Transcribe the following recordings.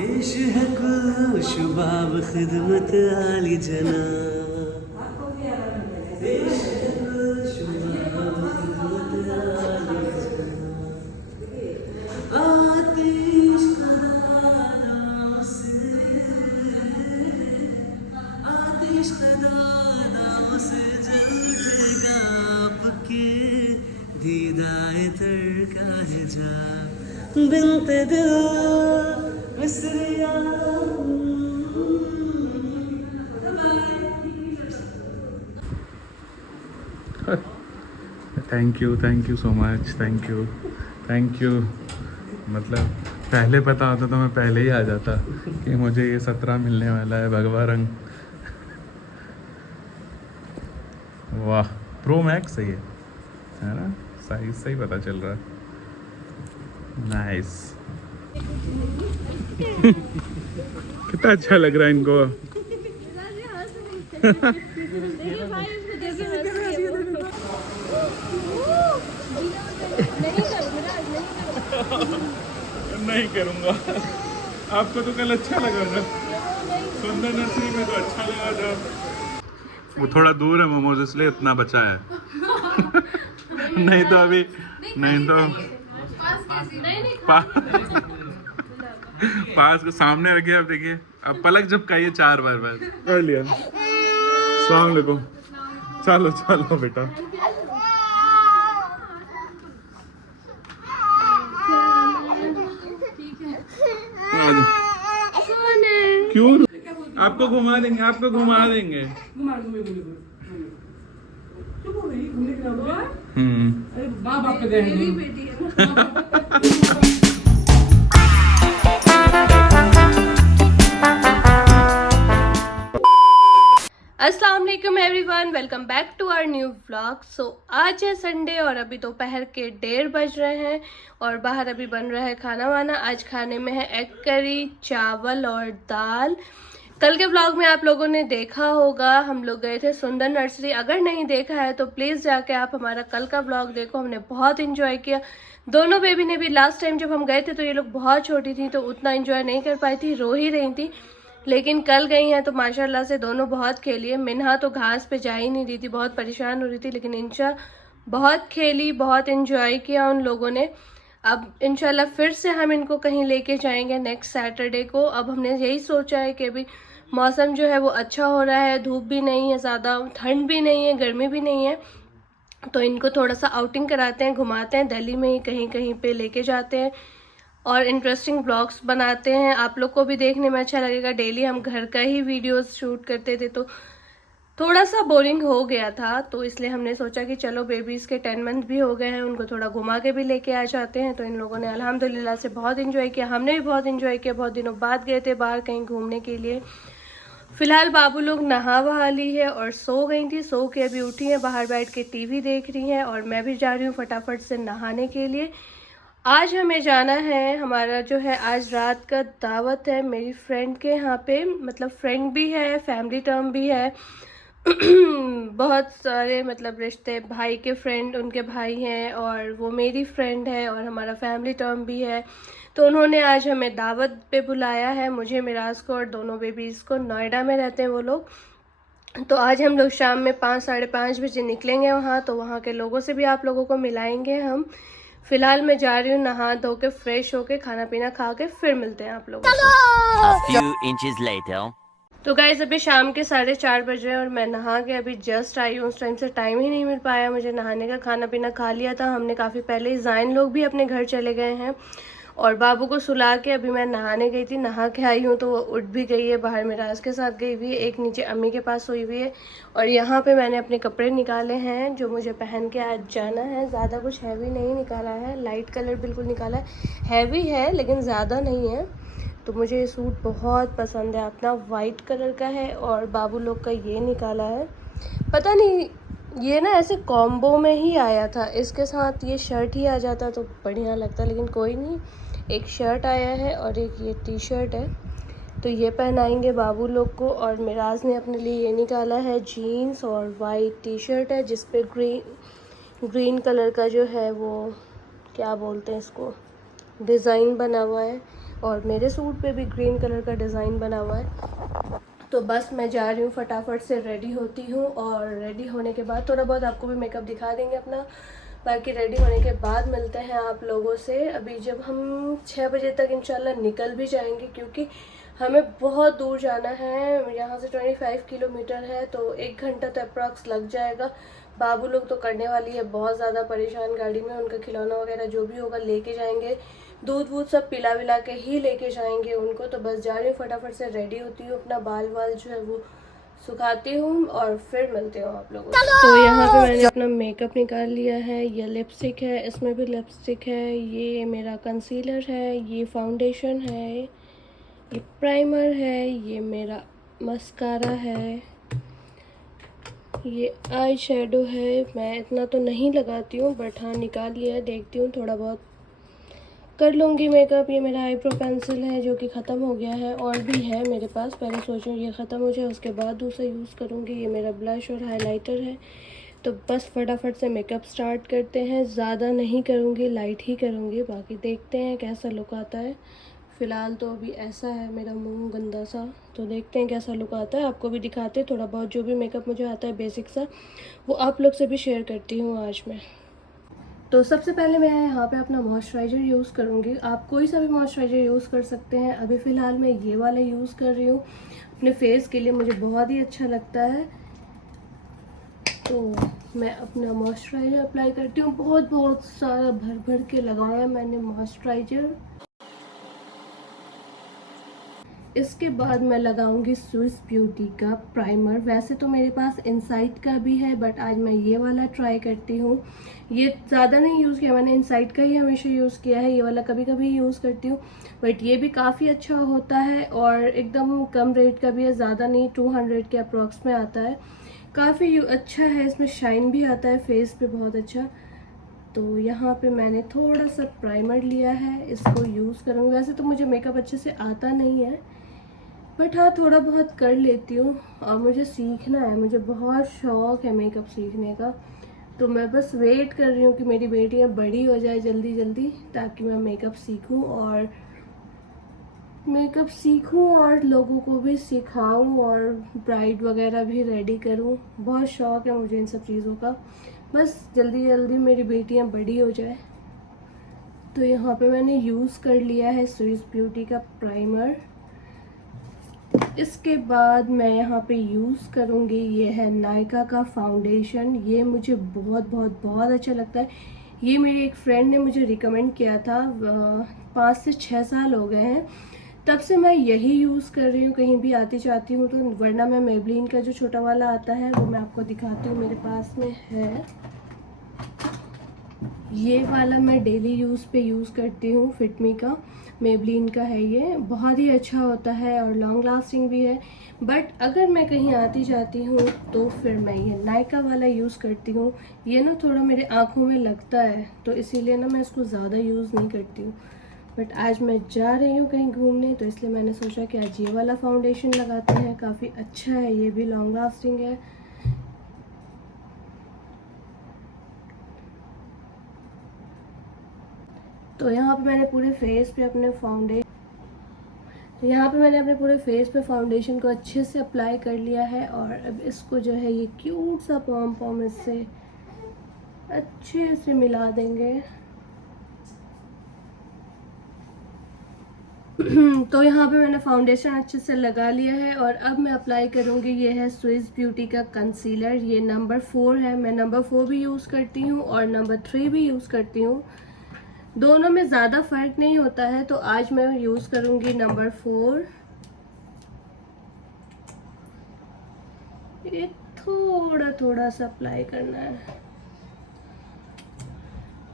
पेश है कुल शुबाब खिदमत आली जना पेश है कुल शुबाब खिदमत आली जना आतिश कदाम से आतिश कदाम से जल उठेगा आपके दीदाए तर का हिजाब बिनते दिल मिसरिया thank you so much, thank you. मतलब पहले पता होता तो मैं पहले ही आ जाता कि मुझे ये 17 मिलने वाला है भगवा रंग। वाह, प्रो मैक्स सही है ना? साइज सही पता चल रहा है। नाइस। कितना अच्छा लग रहा है इनको। नहीं करूँगा। आपको तो कल अच्छा लगा था, सुंदर नर्सरी में तो अच्छा लगा था। वो थोड़ा दूर है मोमोज, इसलिए इतना बचा है। नहीं तो अभी नहीं तो पास के सामने रखिए। अब देखिए, अब पलक झपकाइए 4 बार बस। कर लिया। अस्सलाम वालेकुम। चलो चलो बेटा। क्यों? आपको घुमा देंगे, आपको घुमा देंगे। अस्सलाम वालेकुम everyone, welcome back to our new vlog. So आज है संडे और अभी दोपहर के 1:30 बज रहे हैं और बाहर अभी बन रहा है खाना वाना। आज खाने में है एग करी, चावल और दाल। कल के व्लॉग में आप लोगों ने देखा होगा, हम लोग गए थे सुंदर नर्सरी। अगर नहीं देखा है तो प्लीज़ जाके आप हमारा कल का व्लॉग देखो, हमने बहुत इंजॉय किया। दोनों बेबी ने भी लास्ट टाइम जब हम गए थे तो ये लोग बहुत छोटी थी तो उतना इंजॉय नहीं कर पाई थी, रो ही रही थी। लेकिन कल गई हैं तो माशाल्लाह से दोनों बहुत खेली है। मिन्हा तो घास पे जा ही नहीं रही थी, बहुत परेशान हो रही थी, लेकिन इंशा बहुत खेली, बहुत एंजॉय किया उन लोगों ने। अब इंशाल्लाह फिर से हम इनको कहीं लेके जाएंगे नेक्स्ट सैटरडे को। अब हमने यही सोचा है कि अभी मौसम जो है वो अच्छा हो रहा है, धूप भी नहीं है ज़्यादा, ठंड भी नहीं है, गर्मी भी नहीं है, तो इनको थोड़ा सा आउटिंग कराते हैं, घुमाते हैं, दिल्ली में ही कहीं कहीं पे लेके जाते हैं और इंटरेस्टिंग ब्लॉग्स बनाते हैं। आप लोग को भी देखने में अच्छा लगेगा। डेली हम घर का ही वीडियोस शूट करते थे तो थोड़ा सा बोरिंग हो गया था, तो इसलिए हमने सोचा कि चलो बेबीज़ के 10 मंथ भी हो गए हैं, उनको थोड़ा घुमा के भी लेके आ जाते हैं। तो इन लोगों ने अल्हम्दुलिल्लाह से बहुत इन्जॉय किया, हमने भी बहुत इन्जॉय किया। बहुत दिनों बाद गए थे बाहर कहीं घूमने के लिए। फिलहाल बाबू लोग नहा वहा ली है और सो गई थी, सो के अभी उठी हैं, बाहर बैठ के टीवी देख रही हैं और मैं भी जा रही हूँ फटाफट से नहाने के लिए। आज हमें जाना है, हमारा जो है आज रात का दावत है मेरी फ्रेंड के यहाँ पे। मतलब फ्रेंड भी है, फैमिली टर्म भी है। बहुत सारे मतलब रिश्ते, भाई के फ्रेंड उनके भाई हैं और वो मेरी फ्रेंड है और हमारा फैमिली टर्म भी है। तो उन्होंने आज हमें दावत पे बुलाया है, मुझे, मिराज को और दोनों बेबीज़ को। नोएडा में रहते हैं वो लोग। तो आज हम लोग शाम में 5 साढ़े 5 बजे निकलेंगे वहाँ, तो वहाँ के लोगों से भी आप लोगों को मिलाएंगे हम। फिलहाल मैं जा रही हूँ नहा धो के फ्रेश होके खाना पीना खा के, फिर मिलते हैं आप लोगों से। A few inches later. तो गाइस अभी शाम के 4:30 बज रहे हैं और मैं नहा के अभी जस्ट आई हूँ। उस टाइम से टाइम ही नहीं मिल पाया मुझे नहाने का। खाना पीना खा लिया था हमने काफ़ी पहले ही। ज़ाइन लोग भी अपने घर चले गए हैं और बाबू को सुला के अभी मैं नहाने गई थी। नहा के आई हूँ तो वो उठ भी गई है, बाहर मिराज के साथ गई हुई है, एक नीचे अम्मी के पास सोई हुई है। और यहाँ पे मैंने अपने कपड़े निकाले हैं जो मुझे पहन के आज जाना है। ज़्यादा कुछ हैवी नहीं निकाला है, लाइट कलर बिल्कुल निकाला है। हैवी है लेकिन ज़्यादा नहीं है। तो मुझे ये सूट बहुत पसंद है, अपना वाइट कलर का है और बाबू लोग का ये निकाला है। पता नहीं ये ना ऐसे कॉम्बो में ही आया था, इसके साथ ये शर्ट ही आ जाता तो बढ़िया लगता, लेकिन कोई नहीं। एक शर्ट आया है और एक ये टी शर्ट है, तो ये पहनाएंगे बाबू लोग को। और मिराज ने अपने लिए ये निकाला है जीन्स और वाइट टी शर्ट है जिस पे ग्रीन कलर का जो है वो क्या बोलते हैं इसको, डिज़ाइन बना हुआ है। और मेरे सूट पे भी ग्रीन कलर का डिज़ाइन बना हुआ है। तो बस मैं जा रही हूँ, फटाफट से रेडी होती हूँ और रेडी होने के बाद थोड़ा बहुत आपको भी मेकअप दिखा देंगे अपना। बाकी रेडी होने के बाद मिलते हैं आप लोगों से। अभी जब हम 6 बजे तक इंशाल्लाह निकल भी जाएंगे, क्योंकि हमें बहुत दूर जाना है, यहाँ से 25 किलोमीटर है, तो 1 घंटा तो अप्रॉक्स लग जाएगा। बाबू लोग तो करने वाली है बहुत ज़्यादा परेशान गाड़ी में, उनका खिलौना वगैरह जो भी होगा लेके जाएंगे, दूध वूध सब पिला विला के ही लेके जाएंगे उनको। तो बस जा रही हूँ, फटाफट से रेडी होती हूँ, अपना बाल वाल जो है वो सुखाती हूँ और फिर मिलते हो आप लोगों से। तो यहाँ पे मैंने अपना मेकअप निकाल लिया है। ये लिपस्टिक है, इसमें भी लिपस्टिक है, ये मेरा कंसीलर है, ये फाउंडेशन है, ये प्राइमर है, ये मेरा मस्कारा है, ये आई शेडो है। मैं इतना तो नहीं लगाती हूँ बट हाँ निकाल लिया है, देखती हूँ थोड़ा बहुत कर लूँगी मेकअप। ये मेरा आईब्रो पेंसिल है जो कि ख़त्म हो गया है, और भी है मेरे पास, पहले सोचूँ ये ख़त्म हो जाए उसके बाद दूसरा यूज़ करूँगी। ये मेरा ब्लश और हाइलाइटर है। तो बस फटाफट से मेकअप स्टार्ट करते हैं। ज़्यादा नहीं करूँगी, लाइट ही करूँगी, बाकी देखते हैं कैसा लुक आता है। फ़िलहाल तो अभी ऐसा है मेरा मुंह गंदा सा, तो देखते हैं कैसा लुक आता है। आपको भी दिखाते हैं थोड़ा बहुत जो भी मेकअप मुझे आता है बेसिक सा, वो आप लोग से भी शेयर करती हूँ आज मैं। तो सबसे पहले मैं यहाँ पे अपना मॉइस्चराइज़र यूज़ करूँगी। आप कोई सा भी मॉइस्चराइज़र यूज़ कर सकते हैं। अभी फ़िलहाल मैं ये वाला यूज़ कर रही हूँ अपने फेस के लिए, मुझे बहुत ही अच्छा लगता है। तो मैं अपना मॉइस्चराइज़र अप्लाई करती हूँ। बहुत सारा भर भर के लगाया मैंने मॉइस्चराइज़र। इसके बाद मैं लगाऊंगी स्विस ब्यूटी का प्राइमर। वैसे तो मेरे पास इनसाइट का भी है बट आज मैं ये वाला ट्राई करती हूँ। ये ज़्यादा नहीं यूज़ किया मैंने, इनसाइट का ही हमेशा यूज़ किया है। ये वाला कभी कभी यूज़ करती हूँ बट ये भी काफ़ी अच्छा होता है और एकदम कम रेट का भी है, ज़्यादा नहीं, 200 के अप्रॉक्स में आता है। काफ़ी अच्छा है, इसमें शाइन भी आता है फेस पे बहुत अच्छा। तो यहाँ पे मैंने थोड़ा सा प्राइमर लिया है, इसको यूज़ करूँगी। वैसे तो मुझे मेकअप अच्छे से आता नहीं है बट हाँ थोड़ा बहुत कर लेती हूँ और मुझे सीखना है, मुझे बहुत शौक़ है मेकअप सीखने का। तो मैं बस वेट कर रही हूँ कि मेरी बेटियाँ बड़ी हो जाए जल्दी जल्दी, ताकि मैं मेकअप सीखूँ और लोगों को भी सिखाऊँ और ब्राइड वगैरह भी रेडी करूँ। बहुत शौक़ है मुझे इन सब चीज़ों का, बस जल्दी जल्दी मेरी बेटियाँ बड़ी हो जाए। तो यहाँ पे मैंने यूज़ कर लिया है स्विस ब्यूटी का प्राइमर। इसके बाद मैं यहाँ पे यूज़ करूँगी, ये है नायका का फाउंडेशन। ये मुझे बहुत अच्छा लगता है। ये मेरी एक फ्रेंड ने मुझे रिकमेंड किया था, 5 से 6 साल हो गए हैं, तब से मैं यही यूज़ कर रही हूँ कहीं भी आती जाती हूँ तो। वरना मैं मेबलिन का जो छोटा वाला आता है वो मैं आपको दिखाती हूँ, मेरे पास में है। ये वाला मैं डेली यूज़ पे यूज़ करती हूँ, फिटमी का, मेबलिन का है। ये बहुत ही अच्छा होता है और लॉन्ग लास्टिंग भी है। बट अगर मैं कहीं आती जाती हूँ तो फिर मैं ये नायका वाला यूज़ करती हूँ। ये ना थोड़ा मेरे आँखों में लगता है तो इसीलिए ना मैं इसको ज़्यादा यूज़ नहीं करती हूँ। बट आज मैं जा रही हूँ कहीं घूमने तो इसलिए मैंने सोचा कि आज ये वाला फाउंडेशन लगाते हैं, काफ़ी अच्छा है, ये भी लॉन्ग लास्टिंग है। तो यहाँ पे मैंने अपने पूरे फेस पे फाउंडेशन को अच्छे से अप्लाई कर लिया है और अब इसको जो है ये क्यूट सा पॉम पॉम इससे अच्छे से मिला देंगे। तो यहाँ पे मैंने फाउंडेशन अच्छे से लगा लिया है और अब मैं अप्लाई करूँगी, ये है स्विस ब्यूटी का कंसीलर। ये नंबर 4 है, मैं नंबर 4 भी यूज़ करती हूँ और नंबर 3 भी यूज़ करती हूँ, दोनों में ज़्यादा फ़र्क नहीं होता है। तो आज मैं यूज़ करूँगी नंबर 4। ये थोड़ा सा अप्लाई करना है।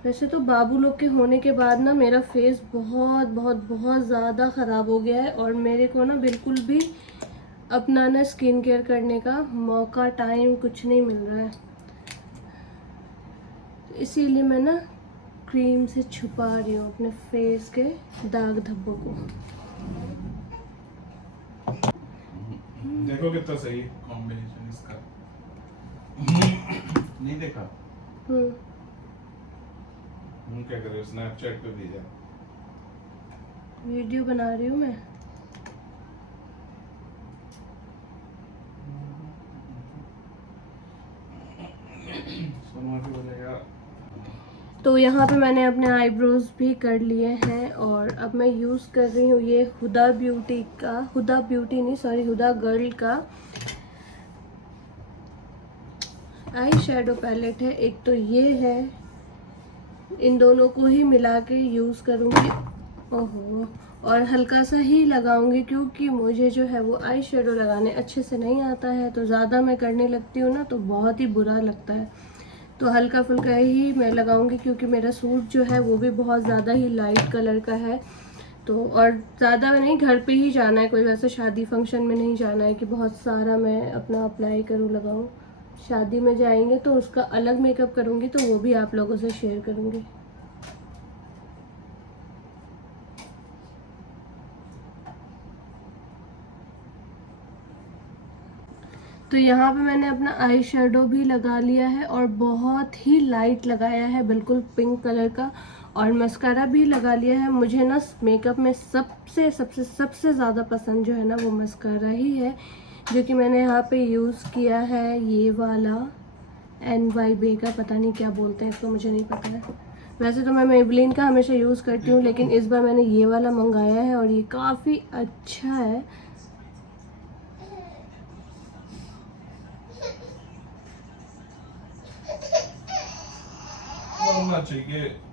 वैसे तो बाबू लोग के होने के बाद ना मेरा फेस बहुत ज़्यादा ख़राब हो गया है और मेरे को ना बिल्कुल भी अपना ना स्किन केयर करने का मौका, टाइम कुछ नहीं मिल रहा है। तो इसीलिए मैं ना क्रीम से छुपा रही हूँ अपने फेस के दाग धब्बों को। देखो कितना सही कॉम्बिनेशन इसका। नहीं देखा? क्या कर रहे हो? स्नैपचैट पे भेजा। वीडियो बना रही हूँ मैं। तो यहाँ पे मैंने अपने आईब्रोज भी कर लिए हैं और अब मैं यूज़ कर रही हूँ ये हुदा ब्यूटी का, हुदा ब्यूटी नहीं सॉरी, हुदा गर्ल का आई शेडो पैलेट है। एक तो ये है, इन दोनों को ही मिला के यूज़ करूँगी। ओहो, और हल्का सा ही लगाऊंगी क्योंकि मुझे जो है वो आई शेडो लगाने अच्छे से नहीं आता है, तो ज़्यादा मैं करने लगती हूँ ना तो बहुत ही बुरा लगता है। तो हल्का फुल्का ही मैं लगाऊंगी क्योंकि मेरा सूट जो है वो भी बहुत ज़्यादा ही लाइट कलर का है। तो और ज़्यादा नहीं, घर पे ही जाना है, कोई वैसे शादी फंक्शन में नहीं जाना है कि बहुत सारा मैं अपना अप्लाई करूँ लगाऊँ। शादी में जाएंगे तो उसका अलग मेकअप करूँगी, तो वो भी आप लोगों से शेयर करूँगी। तो यहाँ पे मैंने अपना आई शेडो भी लगा लिया है और बहुत ही लाइट लगाया है, बिल्कुल पिंक कलर का। और मस्कारा भी लगा लिया है। मुझे ना मेकअप में सबसे सबसे सबसे ज़्यादा पसंद जो है ना वो मस्कारा ही है, जो कि मैंने यहाँ पे यूज़ किया है ये वाला NYB का, पता नहीं क्या बोलते हैं इसको, मुझे नहीं पता है। वैसे तो मैं मेबलिन का हमेशा यूज़ करती हूँ, लेकिन इस बार मैंने ये वाला मंगाया है और ये काफ़ी अच्छा है।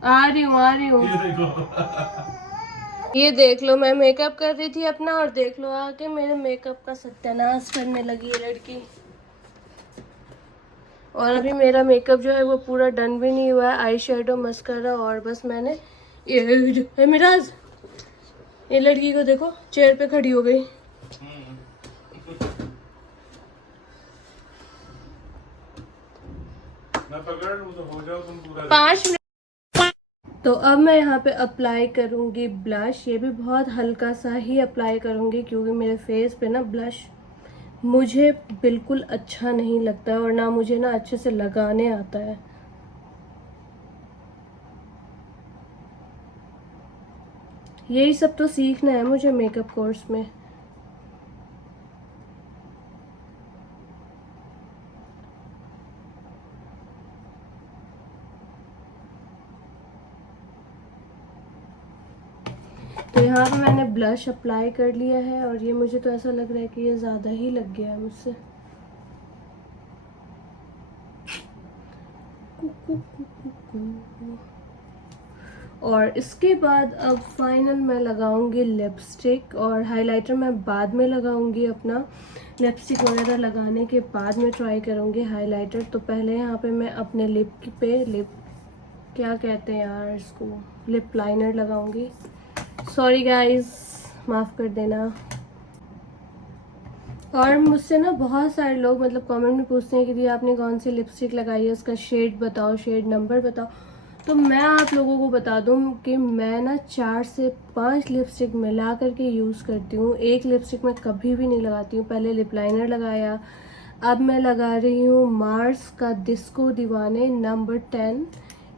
आ रही हूँ ये देख लो, मैं मेकअप कर रही थी अपना और देख लो आके मेरे मेकअप का सत्यानाश करने लगी है लड़की। और अभी मेरा मेकअप जो है वो पूरा डन भी नहीं हुआ है, आई शेडो मस्कारा और बस मैंने ये मिराज, ये लड़की को देखो चेयर पे खड़ी हो गई। मैं पकड़ लूं तो हो जाओ तुम पूरा। 5 मिनट। तो अब मैं यहाँ पे अप्लाई करूँगी ब्लश। ये भी बहुत हल्का सा ही अप्लाई करूँगी क्योंकि मेरे फेस पे ना ब्लश मुझे बिल्कुल अच्छा नहीं लगता है और ना मुझे ना अच्छे से लगाने आता है। यही सब तो सीखना है मुझे मेकअप कोर्स में। तो यहाँ पे मैंने ब्लश अप्लाई कर लिया है और ये मुझे तो ऐसा लग रहा है कि ये ज़्यादा ही लग गया है मुझसे। और इसके बाद अब फाइनल मैं लगाऊंगी लिपस्टिक और हाइलाइटर मैं बाद में लगाऊंगी। अपना लिपस्टिक वगैरह लगाने के बाद में ट्राई करूंगी हाइलाइटर। तो पहले यहाँ पे मैं अपने लिप पे क्या कहते हैं यार इसको, लिप लाइनर लगाऊंगी। सॉरी गाइस, माफ़ कर देना। और मुझसे ना बहुत सारे लोग मतलब कमेंट में पूछते हैं कि दी आपने कौन सी लिपस्टिक लगाई है, उसका शेड बताओ, शेड नंबर बताओ। तो मैं आप लोगों को बता दूं कि मैं ना 4 से 5 लिपस्टिक मिला करके यूज़ करती हूँ। एक लिपस्टिक मैं कभी भी नहीं लगाती हूँ। पहले लिप लाइनर लगाया, अब मैं लगा रही हूँ मार्स का डिस्को दीवाने नंबर 10।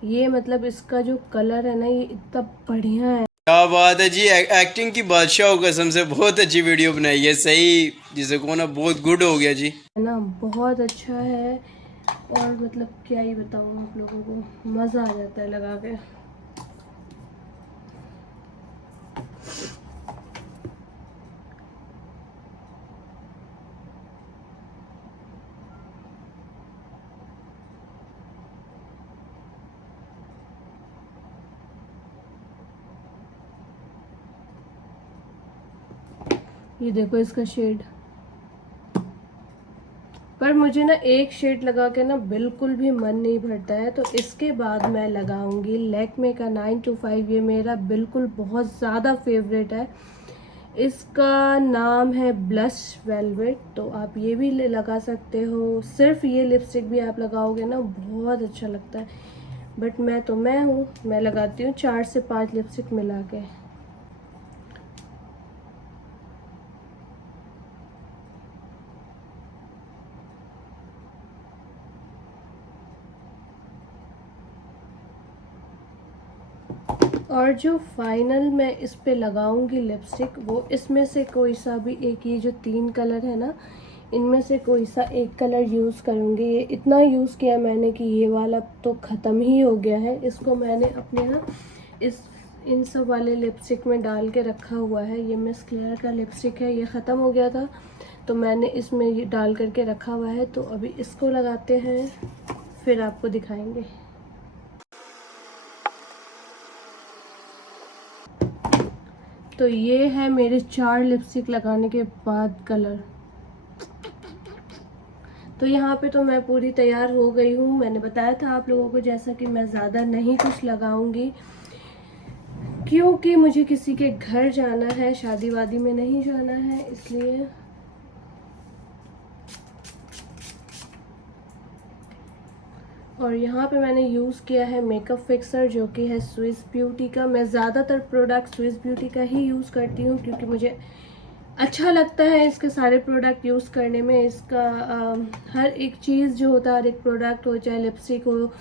ये मतलब इसका जो कलर है ना ये इतना बढ़िया है। क्या बात है जी, एक्टिंग की बादशाह हो, कसम से बहुत अच्छी वीडियो बनाई है। सही जिसे को ना बहुत गुड हो गया जी, है ना, बहुत अच्छा है। और मतलब क्या ही बताऊँ आप लोगों को, मज़ा आ जाता है लगा के। ये देखो इसका शेड, पर मुझे ना एक शेड लगा के ना बिल्कुल भी मन नहीं भरता है। तो इसके बाद मैं लगाऊंगी लैक्मे का 925। ये मेरा बिल्कुल बहुत ज़्यादा फेवरेट है। इसका नाम है ब्लश वेलवेट। तो आप ये भी लगा सकते हो। सिर्फ ये लिपस्टिक भी आप लगाओगे ना बहुत अच्छा लगता है। बट मैं हूँ, मैं लगाती हूँ 4 से 5 लिपस्टिक मिला के। और जो फाइनल मैं इस पे लगाऊंगी लिपस्टिक, वो इसमें से कोई सा भी एक, ये जो 3 कलर है ना, इनमें से कोई सा एक कलर यूज़ करूँगी। ये इतना यूज़ किया मैंने कि ये वाला तो ख़त्म ही हो गया है। इसको मैंने अपने ना इन सब वाले लिपस्टिक में डाल के रखा हुआ है। ये मिस क्लेयर का लिपस्टिक है, ये ख़त्म हो गया था तो मैंने इसमें ये डाल करके रखा हुआ है। तो अभी इसको लगाते हैं, फिर आपको दिखाएंगे। तो ये है मेरे 4 लिपस्टिक लगाने के बाद कलर। तो यहाँ पे तो मैं पूरी तैयार हो गई हूँ। मैंने बताया था आप लोगों को जैसा कि मैं ज़्यादा नहीं कुछ लगाऊंगी, क्योंकि मुझे किसी के घर जाना है, शादी वादी में नहीं जाना है, इसलिए। और यहाँ पे मैंने यूज़ किया है मेकअप फिक्सर, जो कि है स्विस ब्यूटी का। मैं ज़्यादातर प्रोडक्ट स्विस ब्यूटी का ही यूज़ करती हूँ, क्योंकि मुझे अच्छा लगता है इसके सारे प्रोडक्ट यूज़ करने में। इसका हर एक चीज़ जो होता है, हर एक प्रोडक्ट हो, चाहे लिपस्टिक हो,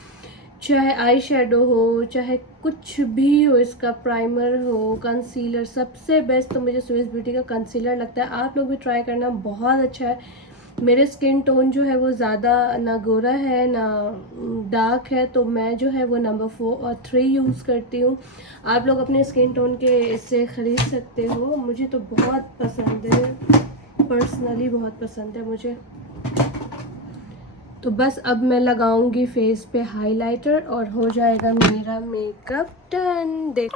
चाहे आई शेडो हो, चाहे कुछ भी हो, इसका प्राइमर हो, कंसीलर, सबसे बेस्ट तो मुझे स्विस ब्यूटी का कंसीलर लगता है। आप लोग भी ट्राई करना, बहुत अच्छा है। मेरे स्किन टोन जो है वो ज़्यादा ना गोरा है ना डार्क है, तो मैं जो है वो नंबर 4 और 3 यूज़ करती हूँ। आप लोग अपने स्किन टोन के इससे ख़रीद सकते हो। मुझे तो बहुत पसंद है, पर्सनली बहुत पसंद है मुझे। तो बस अब मैं लगाऊंगी फेस पे हाइलाइटर और हो जाएगा मेरा मेकअप डन। देख,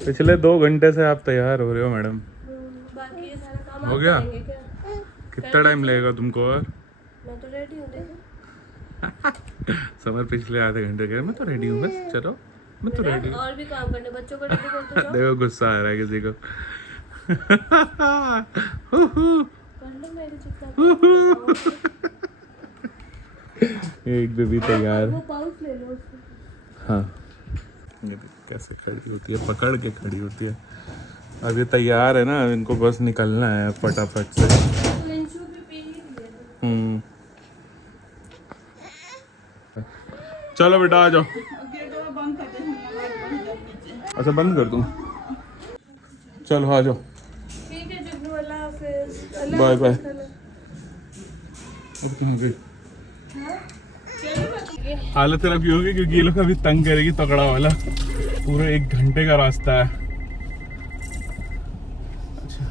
पिछले 2 घंटे से आप तैयार हो रहे हो मैडम। बाकी ये सारा काम हो आप गया? करेंगे क्या? कितना टाइम लगेगा तुमको और? मैं तो रेडी हूँ, देखो। समर पिछले आधे घंटे के मैं तो रेडी हूँ, बस चलो मैं तो रेडी हूँ। और भी काम करने, बच्चों को रेडी करते जाओ। देखो गुस्सा आ रहा है किसी को। कर लो मेरे जितना। एक बेबी तैयार। वो पाउच ले लो उसको। हाँ, ये कैसे खड़ी होती है, पकड़ के खड़ी होती है। अब ये तैयार है ना, इनको बस निकलना है फटाफट से। तो इंचू भी पी ही दिए। चलो बेटा आ जाओ। अच्छा बंद कर दूँ? चलो आ जाओ। ठीक है जुगनू, अल्लाह हाफिज़। Bye bye. अब कहाँ गई? हालत खराब की होगी क्योंकि ये लोग अभी तंग करेगी तगड़ा वाला। पूरा 1 घंटे का रास्ता है। अच्छा,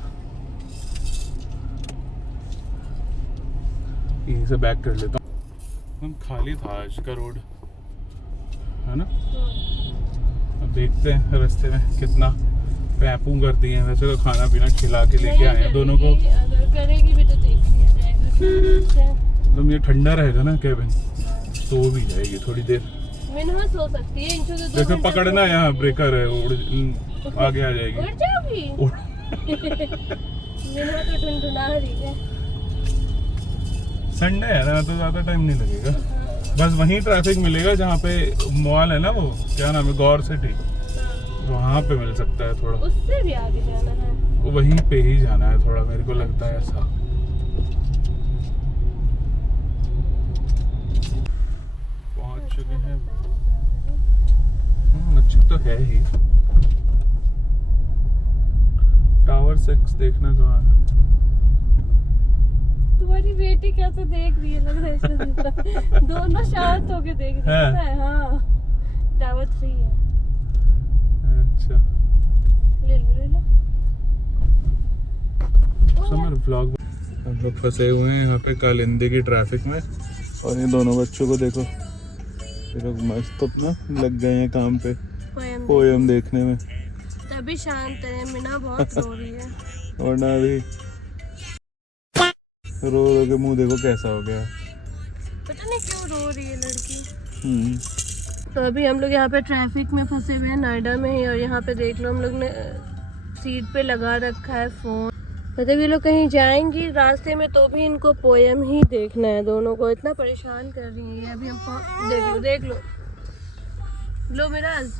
यहीं से बैक कर लेता हूँ। हम खाली था आज का रोड, है ना? अब देखते हैं रास्ते में कितना पैपू करती हैं। वैसे तो खाना पीना खिला के लेके आए हैं दोनों को। अगर करेगी भी तो देख लिया जाएगा। तुम ये ठंडा रहेगा ना केबिन, सो भी जाएगी थोड़ी देर। मिनहा सो सकती है। इंचू तो 2 जैसे घंटे पकड़ना, यहाँ ब्रेकर है, आगे आ जाएगी। उड़ जाओगी। मिनहा तो ढुंढुना रही है। संडे है ना तो ज्यादा टाइम नहीं लगेगा। बस वहीं ट्रैफिक मिलेगा जहाँ पे मॉल है ना, वो क्या नाम है, गौर सिटी, वहाँ पे मिल सकता है थोड़ा। उससे भी आगे जाना है, वो वहीं पे ही जाना है थोड़ा, मेरे को लगता है ऐसा। पहुँच चुके हैं। अच्छा तो है ही। टावर 6 देखना कहाँ है? तुम्हारी बेटी कैसे देख रही है, लग रहा है इसमें दोनों शांत होके देख रही है। पता है? हाँ, टावर 3 है। अच्छा, ले लो। Summer vlog. हम लोग फंसे हुए हैं यहाँ पे कालिंदी की ट्रैफिक में, और ये दोनों बच्चों को देखो, ये लोग मस्त अपना लग गए हैं काम पे, पोयम देखने में। तभी शांत है, मीना बहुत रो रही है। और ना अभी रो रो के मुंह देखो कैसा हो गया। पता नहीं क्यों रो रही है लड़की। तो अभी हम लोग यहाँ पे ट्रैफिक में फंसे हुए हैं, नोएडा में ही। और यहाँ पे देख लो, हम लोग ने सीट पे लगा रखा है फोन। मतलब ये लोग कहीं जाएंगी रास्ते में तो भी इनको पोयम ही देखना है। दोनों को इतना परेशान कर रही है। अभी हम देख लो मिराज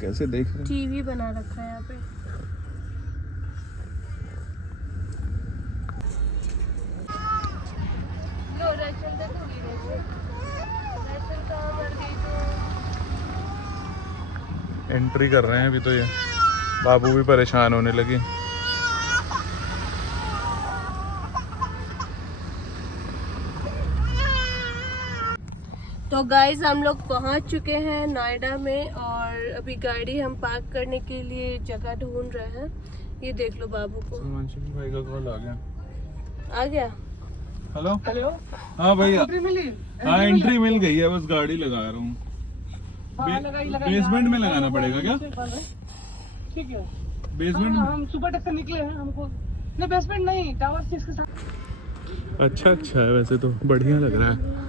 कैसे देख रहे हैं? टीवी बना रखा है यहाँ पे। एंट्री कर रहे हैं अभी तो ये बाबू भी परेशान होने लगे। तो गाइज हम लोग पहुंच चुके हैं नोएडा में और अभी गाड़ी हम पार्क करने के लिए जगह ढूंढ रहे हैं। ये देख लो बाबू को। भाई का कॉल आ गया। आ गया। Hello hello. हाँ भैया, हाँ एंट्री मिल गई है, बस गाड़ी लगा रहा हूँ। बेसमेंट में लगाना पड़ेगा क्या? ठीक है, बेसमेंट हाँ, हम सुपर टेक से निकले हैं, हमको नहीं बेसमेंट नहीं, टावर 6 के साथ। अच्छा है, वैसे तो बढ़िया लग रहा है।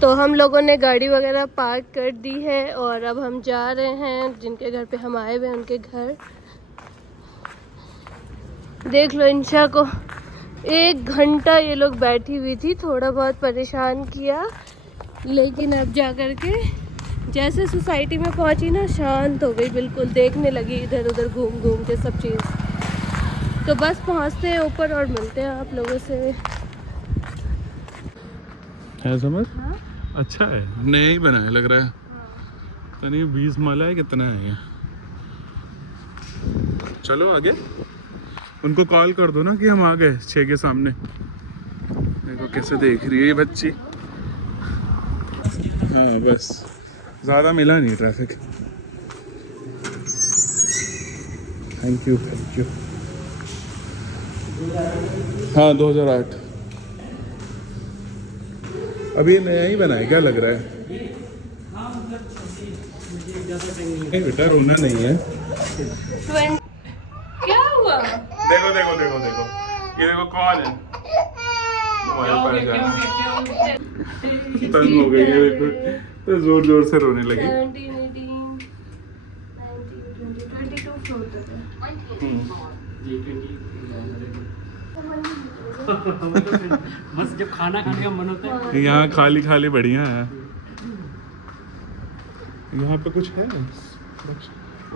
तो हम लोगों ने गाड़ी वगैरह पार्क कर दी है और अब हम जा रहे हैं जिनके घर पे हम आए हुए हैं उनके घर। देख लो इंशा को 1 घंटा ये लोग बैठी हुई थी, थोड़ा बहुत परेशान किया, लेकिन अब जा कर के जैसे सोसाइटी में पहुंची ना शांत हो गई, बिल्कुल देखने लगी इधर उधर घूम घूम के सब चीज़। तो बस पहुंचते हैं ऊपर और मिलते हैं आप लोगों से। है समझ? हाँ? अच्छा है, नया ही बना है लग रहा है। पता नहीं 20 माला है कितना है ये। चलो आगे, उनको कॉल कर दो ना कि हम आ गए 6 के सामने। देखो कैसे देख रही है ये बच्ची। हाँ बस, ज़्यादा मिला नहीं ट्रैफिक। Thank you. हाँ 2008। अभी नया ही बना है क्या लग रहा है? नहीं बेटा रोना नहीं है। क्या हुआ? देखो देखो देखो देखो, ये देखो कौन है। मोबाइल पर जा तंग हो गई है देखो, तो जोर जोर से रोने लगी। 17, 18, 19, 20, 22 फ्लोर तक है। बस जब खाना खाने का मन होता है यहाँ खाली खाली बढ़िया है। यहाँ पे कुछ है?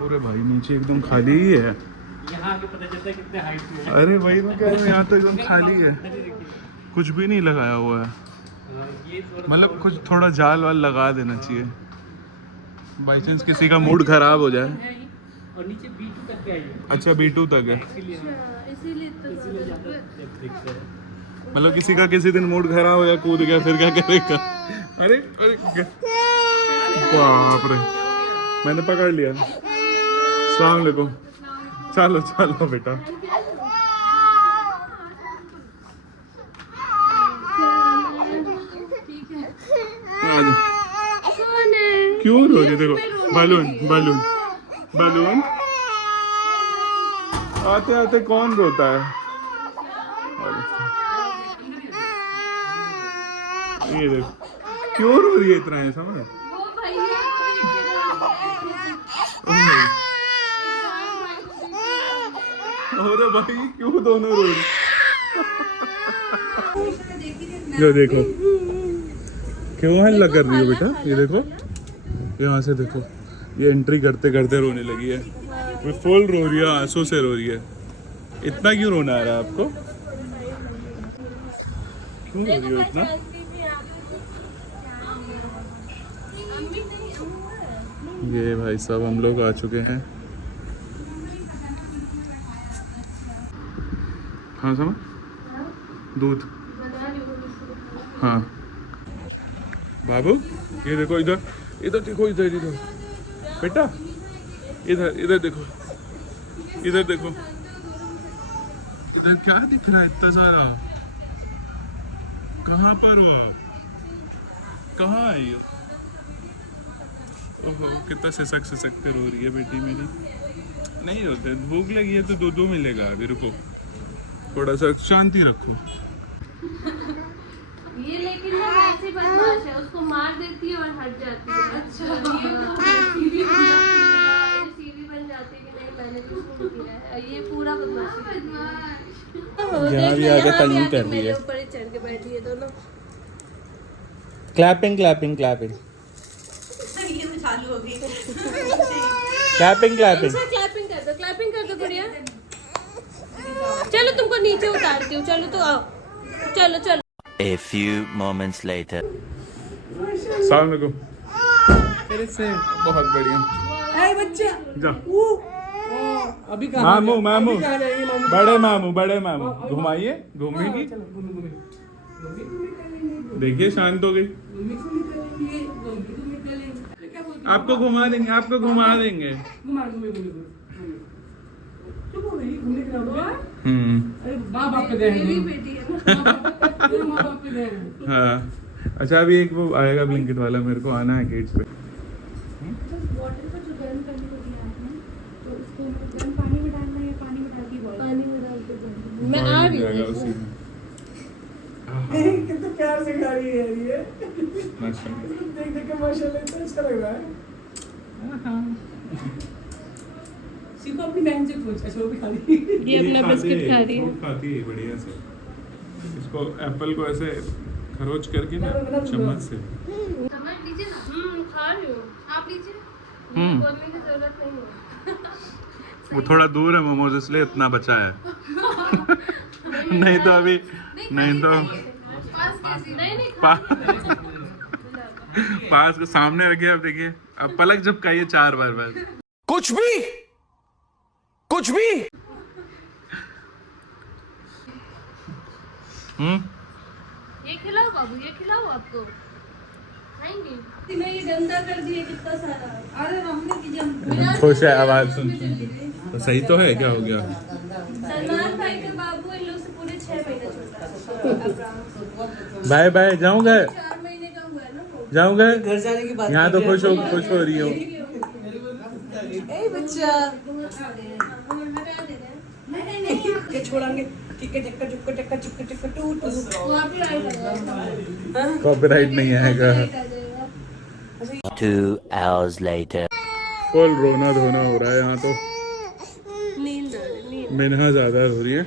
अरे भाई नीचे एकदम खाली ही है। यहाँ आके पता चलता है कितने हाइट में है। अरे भाई मैं कह रहा हूँ यहाँ तो एकदम खाली है, कुछ भी नहीं लगाया हुआ है। मतलब कुछ थोड़ा जाल वाल लगा देना चाहिए, बाई चांस किसी का मूड खराब हो जाए। और नीचे B2 तक है। अच्छा B2 तक है, इसीलिए मतलब किसी का किसी दिन मूड खराब हो या कूद गया फिर क्या करेगा? अरे अरे बाप रे, मैंने पकड़ लिया। सलाम अलैकुम। चलो चलो बेटा। क्यों रो रही? देखो बलून बलून बलून। आते आते कौन रोता है? ये देखो क्यों रो रही है इतना, ऐसा समझ? अरे भाई क्यों दोनों रो रही? ये देखो क्यों हल्ला कर रही हो बेटा। ये देखो यहाँ से देखो, ये एंट्री करते करते रोने लगी है, वो फुल रो रही है, आंसू से रो रही है। इतना क्यों रोना आ रहा है आपको? क्यों रो रही हो इतना? ये भाई साहब हम लोग आ चुके हैं। हाँ समझ, दूध। हाँ बाबू ये देखो, इधर इधर देखो, इधर इधर बेटा, इधर इधर देखो, इधर देखो, इधर क्या दिख रहा है इतना सारा? कहाँ पर हो? कहाँ आई हो? ओहो कितना सिसक सिसक कर रो रही है बेटी मेरी। नहीं रोते, भूख लगी है तो दूध मिलेगा। अभी रुको, थोड़ा सा शांति रखो। ये लेकिन ना ऐसी बदमाश है, उसको मार देती है और हट जाती है। अच्छा सीधी बन जाती है कि नहीं मैंने कुछ नहीं किया है। ये पूरा बदमाशी यहाँ भी आगे तंग कर रही है, ऊपर ही चढ़ के बैठी है दोनों। क्लैपिंग क्लैपिंग क्लैपिंग चालू हो गई। क्लैपिंग क्लैपिंग क्लैपिंग कर दो बढ़िया। चलो तुमको नीचे उतारती हूँ, चलो तो आओ, चलो चलो। A few moments later. सलाम अलैकुम। बहुत बढ़िया। जाओ अभी कहाँ मामू मामू अभी कहाँ जाएंगे मामू? बड़े मामू घुमाइए घूमेगी देखिए शांत हो गई आपको घुमा देंगे चुप हो गई, घूमने के लिए। अरे माँ बाप पे गए हैं दोनों। माँ बाप पे गए हैं। हाँ अच्छा अभी एक वो आएगा ब्लिंकिट वाला मेरे को आना है गेट्स पे वाटर को जो गर्म करने को दिया आपने तो उसको गर्म पानी में डालना है या पानी में डाल के बॉईल पानी में डाल के दो। मैं आ रही जाएगा हूँ। उसी में कितने प्यार से खा रही है ये। माशाल्लाह देख देख के माशाल्लाह इतना अच्छा लग रहा है। सीखो अपनी बहन से पूछ, अच्छा वो भी खा रही है। ये अपना बिस्किट खा रही है। फ्रूट खाती है बढ़िया से इसको एप्पल को ऐसे खरोच करके ना चम्मच से समझ लीजिए ना। खा रही हूँ। आप लीजिए। बोलने की जरूरत नहीं है। वो थोड़ा दूर है मोमोज इसलिए इतना बचा है नहीं तो अभी नहीं तो पास कैसी नहीं पास को सामने रखिए अब देखिए अब पलक झपकाइए 4 बार बस कुछ भी ये खिलाओ बाबू, ये खिलाओ आपको खाएंगे। मैं ये गंदा कर दिए कितना सारा। अरे हमने की जम खुश है आवाज सुन तो सही तो है क्या हो गया सलमान भाई का बाबू इन लोग से पूरे 6 महीने छोटा है। बाय बाय जाऊंगा 4 महीने का हुआ है ना वो। जाऊंगा घर जाने की बात यहाँ तो खुश हो रही हो ए बच्चा हटा दे रहे हैं। के छोड़ांगे टिक्के चक्का चुक्का चक्का चुक्का चक्का टूट वहाँ पे लाइट लगा है। कॉपीराइट नहीं आएगा लाइट आ जाएगा। 2 hours later. फुल रोना धोना हो रहा है यहाँ तो नींद आ रही नींद। मिनहा ज्यादा हो रही है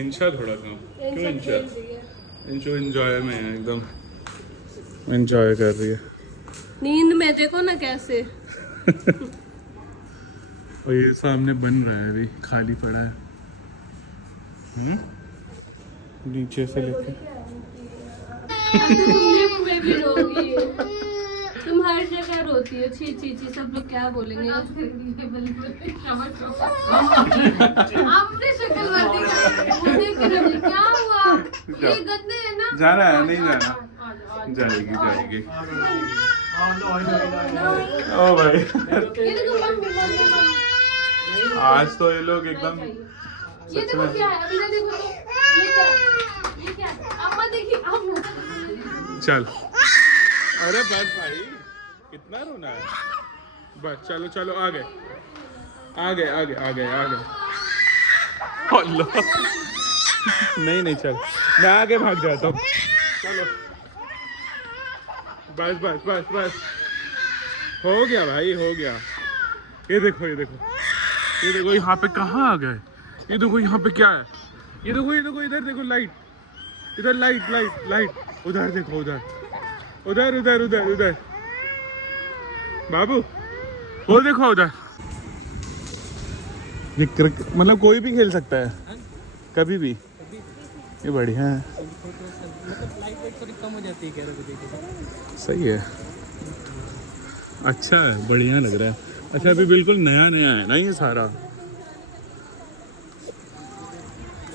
इंशा थोड़ा कम क्यों इन सब इंशा खेल रही है। इंशो एंजॉय में है एकदम एंजॉय कर रही है नींद में देखो ना कैसे। और ये सामने बन रहा है अभी खाली पड़ा है नीचे से लेके तुम में भी रोगी। तुम हर जगह रोती हो। छी छी छी सब लोग क्या बोलेंगे। आपने शक्ल बात देख के रहे क्या हुआ? ये गंदे है ना? जाना है नहीं जाना जाएगी ओ भाई ये देखो मम्मी आज तो ये लोग एकदम ये सच देखो में क्या है अभी ना देखो ये क्या अम्मा देखिए अम्मा चल अरे बस भाई कितना रोना है बस चलो चलो आगे अल्लाह नहीं चल मैं आगे भाग जाता हूँ चलो बस हो गया भाई हो गया ये देखो यहाँ पे कहाँ आ गए ये देखो यहाँ पे क्या है ये देखो इधर देखो लाइट उधर देखो उधर बाबू वो देखो उधर ये मतलब कोई भी खेल सकता है कभी भी ये बढ़िया है कम हो जाती है 11 बजे के सही है अच्छा है बढ़िया लग रहा है अच्छा अभी बिल्कुल नया है ना ये सारा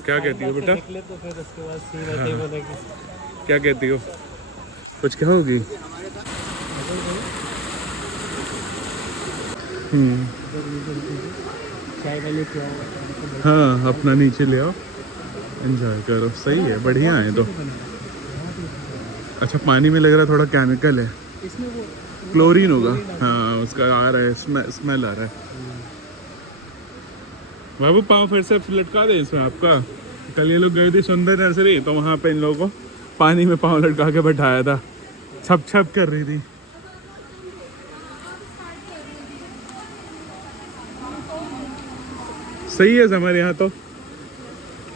क्या कहती हो बेटा निकले तो फिर उसके बाद सीन ऐसे बनेगी क्या कहती हो कुछ कहोगी चाय वाले क्या हाँ अपना नीचे ले आओ एंजॉय करो सही है बढ़िया है तो अच्छा पानी में लग रहा है थोड़ा केमिकल है इसमें वो क्लोरीन होगा हाँ उसका आ रहा है स्मेल आ रहा है बाबू पाँव फिर से लटका दे इसमें आपका कल ये लोग गए थे सुंदर नर्सरी तो वहाँ पे इन लोगों को पानी में पाँव लटका के बैठाया था छप कर रही थी सही है हमारे यहाँ तो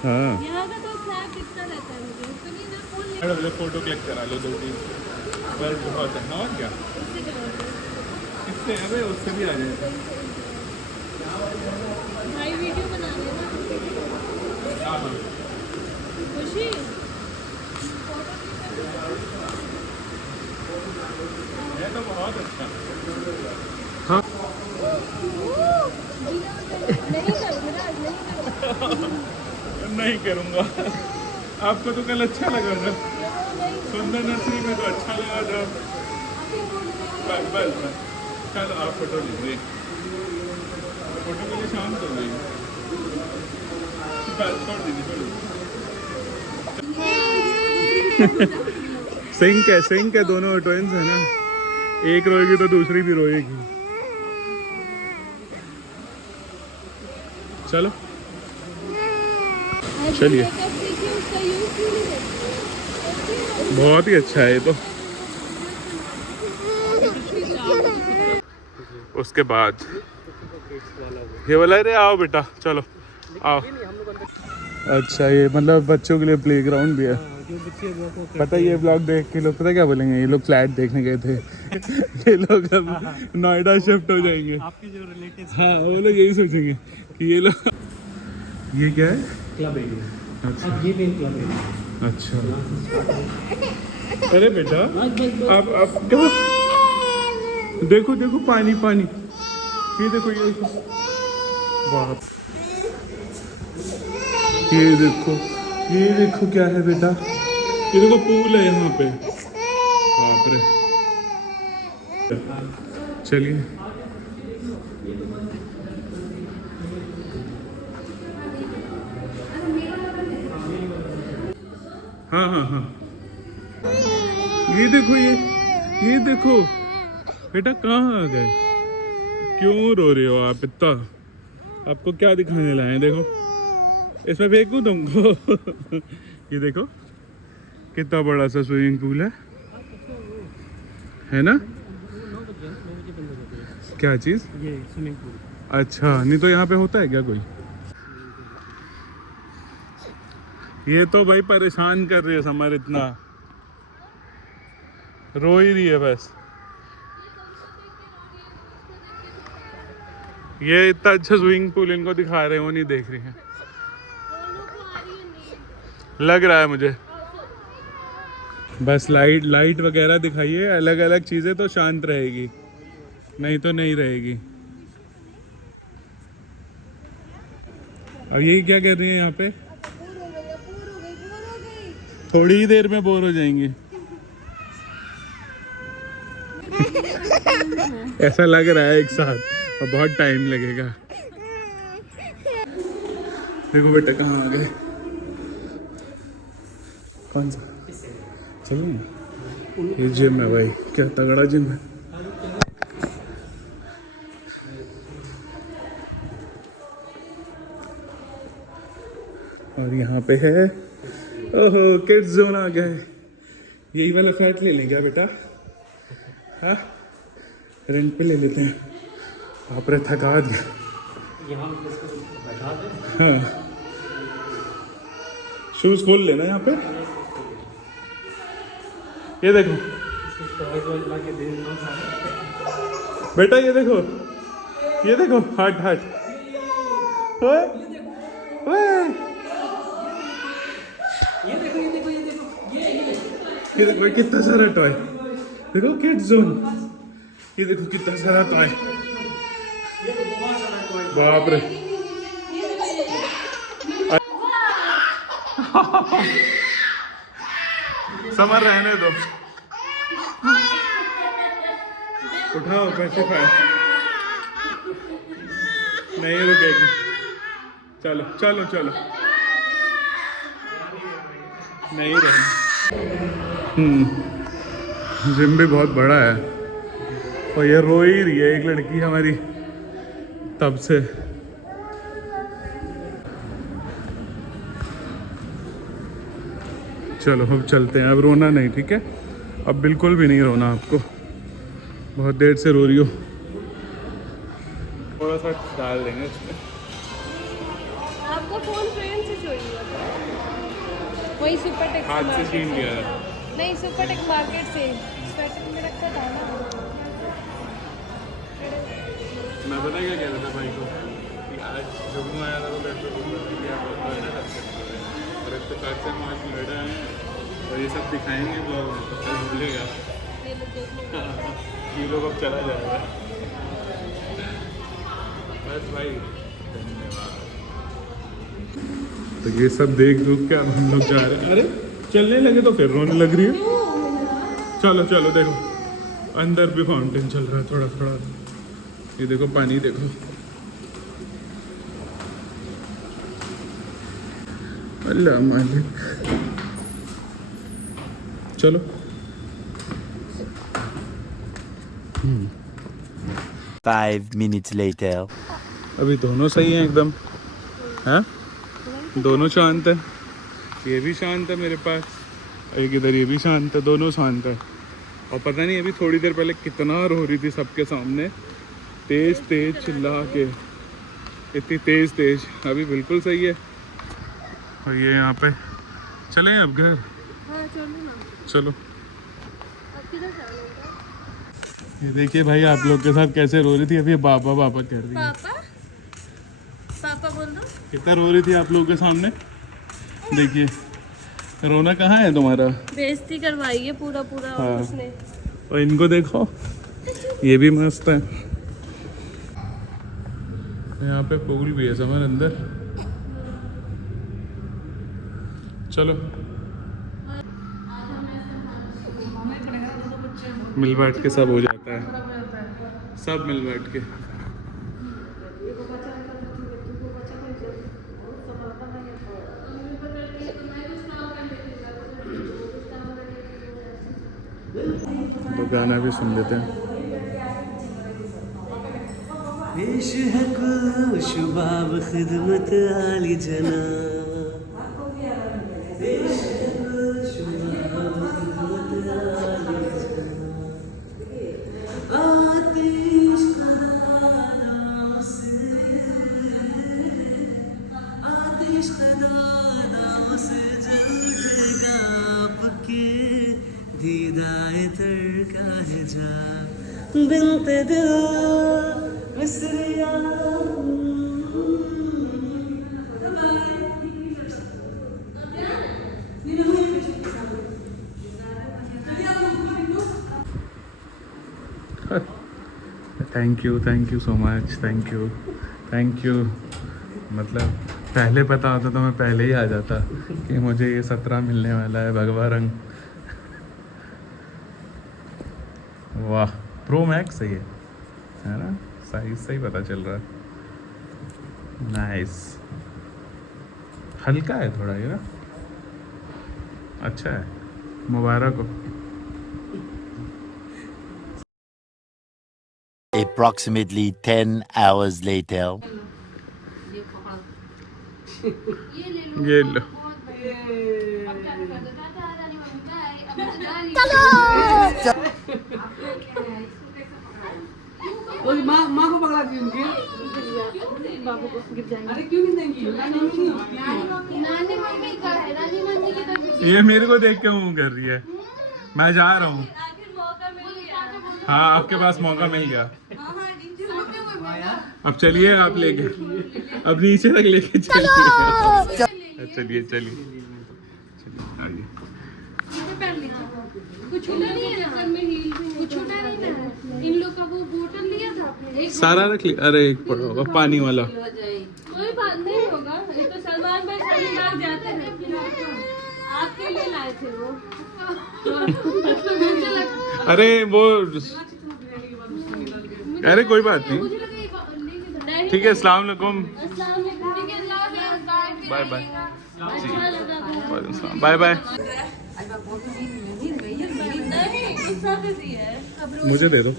हाँ यहाँ का तो स्नैप कितना रहता है मुझे। फोटो क्लिक करा लो 2-3 पर बहुत है और क्या इससे अबे उससे भी आ जाएगा भाई वीडियो बना लेना। हाँ खुशी ये तो बहुत अच्छा हाँ नहीं करूँगा। आपको तो कल अच्छा लगा था, सुंदर नर्सरी में तो अच्छा लगा था। बस बस बस, चलो आप फोटो लीजिए, फोटो के लिए शाम हो गई। बस छोड़ दीजिए। सिंक है दोनों ट्विंस है ना, एक रोएगी तो दूसरी भी रोएगी। चलो चलिए, बहुत ही अच्छा है ये तो। उसके बाद ये बोला, अरे आओ बेटा चलो आओ। अच्छा, ये मतलब बच्चों के लिए प्लेग्राउंड भी है। पता है ये ब्लॉग देख के लोग पता क्या बोलेंगे, ये लोग फ्लैट देखने गए थे ये लोग अब नोएडा शिफ्ट हो जाएंगे। आपके जो रिलेटिव्स, हाँ वो लोग यही सोचेंगे कि ये लोग। ये क्या है? Club area. अच्छा, ये मेन क्लब एरिया। अच्छा, अरे बेटा आप क्या, देखो देखो पानी पानी, ये देखो ये बाप, ये देखो क्या है बेटा, ये देखो पूल है यहाँ पे, बाप रे। चलिए हाँ हाँ हाँ, ये देखो ये देखो बेटा, कहाँ आ गए, क्यों रो रहे हो आप इतना? आपको क्या दिखाने लाए? देखो इसमें फेंकूं तुमको ये देखो कितना बड़ा सा स्विमिंग पूल है ना? क्या चीज़? ये स्विमिंग पूल। अच्छा, नहीं तो यहाँ पे होता है क्या कोई? ये तो भाई परेशान कर रही है समर, इतना रो ही रही है बस। ये इतना अच्छा स्विमिंग पूल इनको दिखा रहे हैं, वो नहीं देख रही हैं, लग रहा है मुझे। बस लाइट वगैरह दिखाइए, अलग अलग चीज़ें तो शांत रहेगी, नहीं तो नहीं रहेगी। अब यही क्या कर रही है यहाँ पे? थोड़ी ही देर में बोर हो जाएंगी ऐसा लग रहा है एक साथ, और बहुत टाइम लगेगा। देखो बेटा कहाँ आ गए, कौन सा? चलिए, ये जिम है भाई, क्या तगड़ा जिम है। और यहाँ पे है, ओहो किड्स जोन आ गया है। यही वाला फ्लैट ले लें क्या बेटा? हाँ, रेंट पे ले लेते हैं। बाप रे थका दिया। हाँ, शूज खोल लेना यहाँ पे। ये देखो बेटा, ये देखो हट ओए ओए, ये देखो कितना सारा टॉय, देखो किड्स जोन, ये देखो कितना सारा टॉय, बाप रे समर रहने दो, उठाओ पैसे खाए, नहीं रुकेगी। चलो चलो चलो, नहीं रही। जिम भी बहुत बड़ा है, और ये रो ही रही है एक लड़की हमारी तब से। चलो अब चलते हैं, अब रोना नहीं, ठीक है? अब बिल्कुल भी नहीं रोना आपको, बहुत देर से रो रही हो। थोड़ा सा डाल देंगे इसमें। आपको फोन फ्रेम से चोरी हुआ था? वही सुपर टेक्स हाथ से छीन लिया है। नहीं, सुपर टेक्स मार्केट से स्वेटर में रखा था ना। मैं पता क्या कह रहा था भाई को कि आज जुगनू आया था, तो लड़के बोल रहे थे कि आप नोएडा करते हैं, और इत्तेफाक से हम आज नोएडा आए हैं, और ये सब दिखाएंगे ब्लॉग में, तो कल भूलेगा ये लोग अब चला जाएगा। बस भाई धन्यवाद। तो ये सब देख दुख के अब हम लोग जा रहे हैं। अरे चलने लगे तो फिर रोने लग रही है। चलो चलो देखो अंदर भी फाउंटेन चल रहा है थोड़ा थोड़ा। ये देखो पानी देखो। अल्लाह मालिक। चलो 5 minutes later. अभी दोनों सही हैं एकदम, हैं? दोनों शांत है। ये भी शांत है मेरे पास, एक इधर ये भी शांत है, दोनों शांत है। और पता नहीं अभी थोड़ी देर पहले कितना रो रही थी सबके सामने, तेज तेज चिल्ला के, इतनी तेज तेज। अभी बिल्कुल सही है। और ये यहाँ पे चलें अब घर। हाँ चलो ना। चलो अब किधर जाना होगा? ये देखिए भाई आप लोग के साथ कैसे रो रही थी, अभी पापा पापा कर रही है। पापा पापा बोल दो। कितना रो रही थी आप लोगों के सामने। देखिए रोना कहाँ है तुम्हारा। बेइज्जती करवाई है पूरा पूरा हाँ। उसने। और इनको देखो, ये भी मस्त है। यहाँ पे पूल भी है समर अंदर। चलो मिल बैठ के सब हो जाता है, सब मिल बैठ के। तो गाना भी सुन लेते हैं। पेश है कुल शुबाब खिदमत आली जना, पेश है कुल शुबाब खिदमत आली जना, आतिश कदाना से, आतिश कदाना से जलएगा आपके दीदाए तर का है जा, बिनते दिल मिसरिया। Thank you so much, thank you. मतलब पहले पता होता तो मैं पहले ही आ जाता कि मुझे ये 17 मिलने वाला है भगवा रंग। वाह प्रो मैक्स सही है ना, साइज सही पता चल रहा है। नाइस, हल्का है थोड़ा ये ना, अच्छा है, मुबारक हो। Approximately 10 hours later. ये लो। माँ को पकड़ा दी उनके बाबू को गिर जाएंगे। अरे क्यों गिर जाएंगी? नानी मम्मी का है, नानी मम्मी की तरफ। ये मेरे को देख के मुँह कर रही है। मैं जा रहा हूँ। हाँ आपके पास मौका मिल गया। अब चलिए आप लेके, अब नीचे तक लेके चलिए। चलिए चलिए आइए। कुछ छूटा नहीं है ना, में हील कुछ छूटा नहीं ना। इन लोग का वो बोतल लिया था सारा रख लिया। अरे एक पड़ा होगा पानी वाला। कोई बात नहीं होगा, ये तो सलमान भाई सभी बार जाते हैं, आपके लिए लाए थे वो। अरे वो, अरे कोई बात नहीं, ठीक है। अस्सलाम वालेकुम, बाय बाय, बाय बाय। मुझे दे दो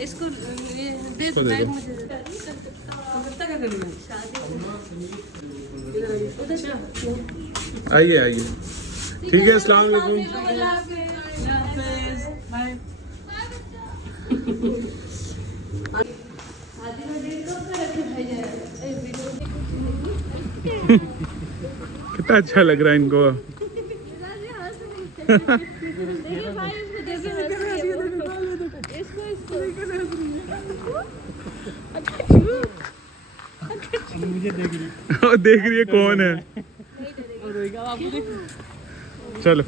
इसको, दे इसको दो दे बैग दो। मुझे दे दो। आइए आइए, ठीक है। अस्सलाम वालेकुम। कितना अच्छा लग रहा है इनको। देख रही है कौन है। चलो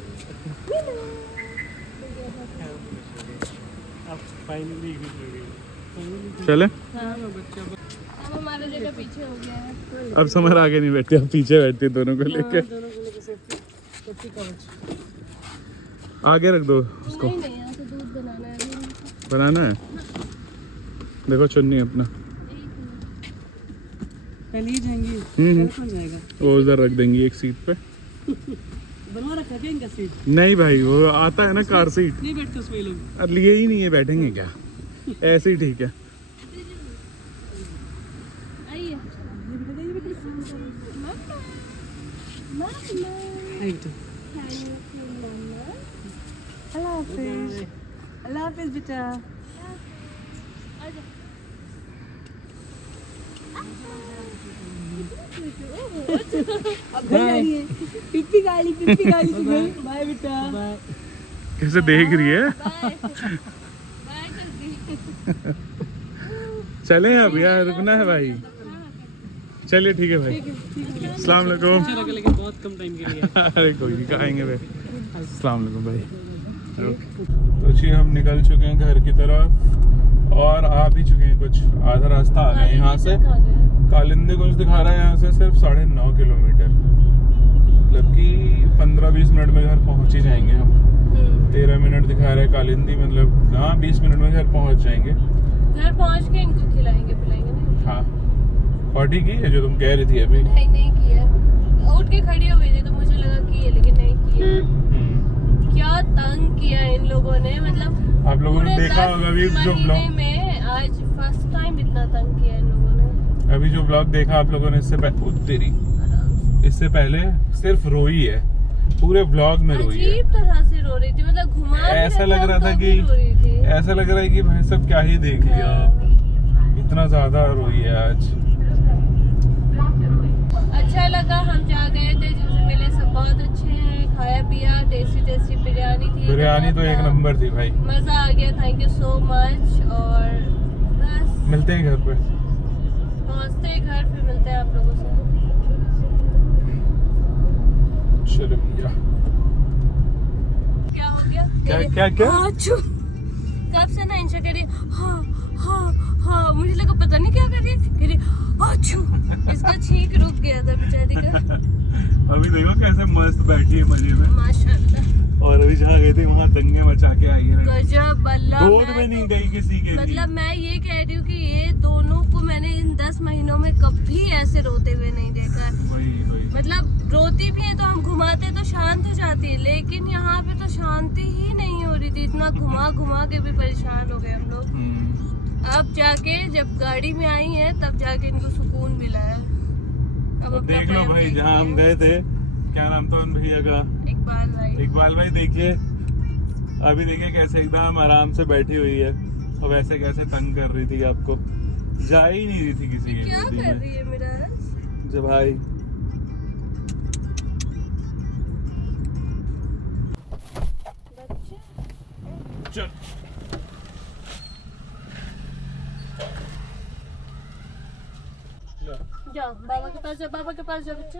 चले। अब हमारे सारा जगह पीछे हो गया है। अब समर आगे नहीं बैठती, अब पीछे बैठती है दोनों को लेकर। दोनों को लेकर सेफ्टी कवच। आगे रख दो उसको। नहीं नहीं, यहाँ से दूध बनाना है अभी। बनाना है, देखो चुन्नी अपना। कल ही जाएंगी, हम्म। कल कौन जाएगा? वो उधर रख देंगी एक सीट पे। बनवा रखा क्या इनका सीट? नहीं भाई, वो आता है ना कार सीट, नहीं बैठते उसमें ये लोग। अब लिए ही नहीं है, बैठेंगे क्या? ऐसे ही ठीक है। आइए। अल्लाह हाफिज, अल्लाह हाफिज बेटा। अब घर जा रही है, पिप्पी गाली तुम्हें। बाय बेटा। कैसे देख रही है? चले अब यार, रुकना है भाई। चलिए ठीक है भाई, अस्सलाम वालेकुम। लेकिन बहुत कम टाइम के लिए। अरे कोई नहीं, कहेंगे भाई। अस्सलाम वालेकुम भाई। तो जी हम निकल चुके हैं घर की तरफ और आ भी चुके हैं, कुछ आधा रास्ता आ गए यहाँ से। कालिंदी कुछ दिखा रहा है यहाँ से सिर्फ 9.5 किलोमीटर, मतलब कि 15-20 मिनट में घर पहुँच ही जाएंगे हम। 13 मिनट दिखा रहा है कालिंदी, मतलब हाँ 20 मिनट में घर पहुँच जाएंगे। घर पहुँच के इनको खिलाएंगे पिलाएंगे नहीं? हाँ, पार्टी की है जो तुम कह रही थी अभी? नहीं किया, उठ के खड़ी हो गई थी तो मुझे लगा कि ये, लेकिन नहीं किया। क्या तंग किया इन लोगों ने, मतलब आप लोगों ने देखा होगा अभी जो ब्लॉग में आज फर्स्ट टाइम इतना तंग किया इन लोगों ने। अभी जो ब्लॉग देखा आप लोगों ने इससे पहले सिर्फ रोई है, पूरे ब्लॉग में रोई है। अजीब तरह से रो रही थी, मतलब घुमा ऐसा लग रहा था कि ऐसा लग रहा है कि भाई सब क्या ही देख लिया, इतना ज्यादा रोई है आज। अच्छा लगा, हम जा गए थे, जिनसे मिले सब बहुत अच्छे हैं, खाया पिया, टेस्टी बिरयानी थी। बिरयानी तो एक नंबर थी भाई, मजा आ गया, थैंक यू सो मच। और बस मिलते हैं घर पे, पहुंचते हैं घर, फिर मिलते हैं आप लोगों से। चलो भैया। क्या हो गया? क्या कब से ना इंशा कह रही हाँ, मुझे लगा पता नहीं क्या कर रही है, कह रही आछू। इसका छींक रुक गया था बेचारी का। अभी देखो कैसे मस्त बैठी है मजे में, माशाल्लाह। और अभी जहाँ गए थे वहाँ दंगे मचा के आई है। गजब, अल्लाह। गोद में नहीं गई किसी के, मतलब मैं ये कह रही हूँ कि ये दोनों को मैंने इन 10 महीनों में कभी ऐसे रोते हुए नहीं देखा। वही मतलब रोती भी है तो हम घुमाते तो शांत हो जाती है, लेकिन यहाँ पे तो शांति ही नहीं हो रही थी, इतना घुमा के भी परेशान हो गए हम लोग। अब जाके जब गाड़ी में आई है तब जाके इनको सुकून मिला है। अब तो देख लो भाई, जहाँ हम गए थे, क्या नाम था उन भैया का? इकबाल भाई। देखिए अभी देखिए कैसे एकदम आराम से बैठी हुई है, और वैसे कैसे तंग कर रही थी, आपको जा ही नहीं रही थी किसी के क्या गोदी कर में। रही है मेरा जब भाई चल जाओ बाबा के पास जाओ, बच्चे